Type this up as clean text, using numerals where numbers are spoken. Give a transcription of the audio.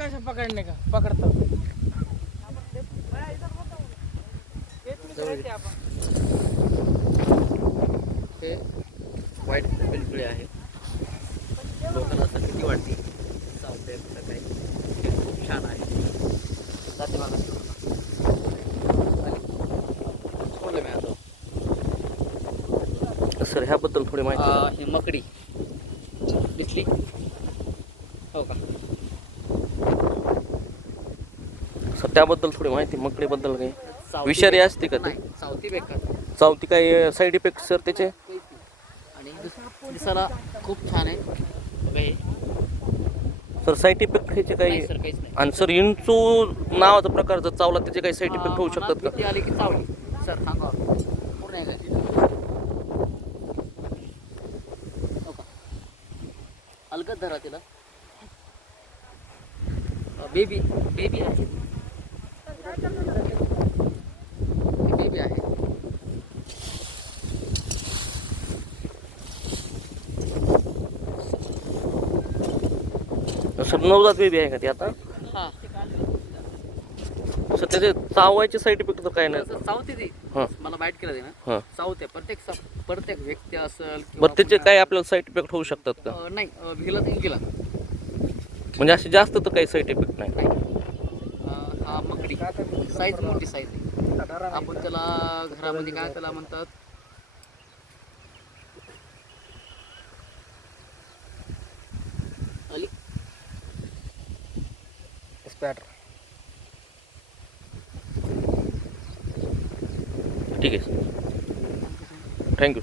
कैसा पकड़ने का पकड़ता हूँ। हे व्हाईट पिलपिळे आहे. लोकांना आता किती वाटते चालते काही हे खूप छान आहे. जाते मला सोडलं मी आता. सर ह्याबद्दल थोडी माहिती. ही मकडी दिसली हो का? सर त्याबद्दल थोडी माहिती. मकडीबद्दल काही चावती विषारी असते का ते? नाही, चावती बेकार चावती काही साईड इफेक्ट सर त्याचे? आणि दिसायला खूप छान आहे बघा हे. सर साईड इफेक्ट ह्याचे काही? नाही सर काहीच नाही. आणि सर इंचू नावाचा प्रकार जर चावला त्याचे काही साईड इफेक्ट होऊ शकतात का? भीती आली की चावली सर सांगा पूर्ण आहे का? हो का? अलगद धरा तिला. बेबी बेबी आहे. बेबी आहे. सर नवजात बेबी आहे का ते आता? हा सर त्याचे चावायचे साईड इफेक्ट तर काय नाही? चावते ती. हां मला बाईट केलं ते ना हां. चावते. प्रत्येक व्यक्ती असेल बरं त्याचे काय आपल्याला साईड इफेक्ट होऊ शकतात का? नाही भिला तर गेला म्हणजे असे जास्त तर काही साईड इफेक्ट नाही? नाही. हा मकडी साईज मोठी साईज आहे. आपण त्याला घरामध्ये काय त्याला म्हणतात आली स्पॅटर. ठीक आहे सर, थँक्यू.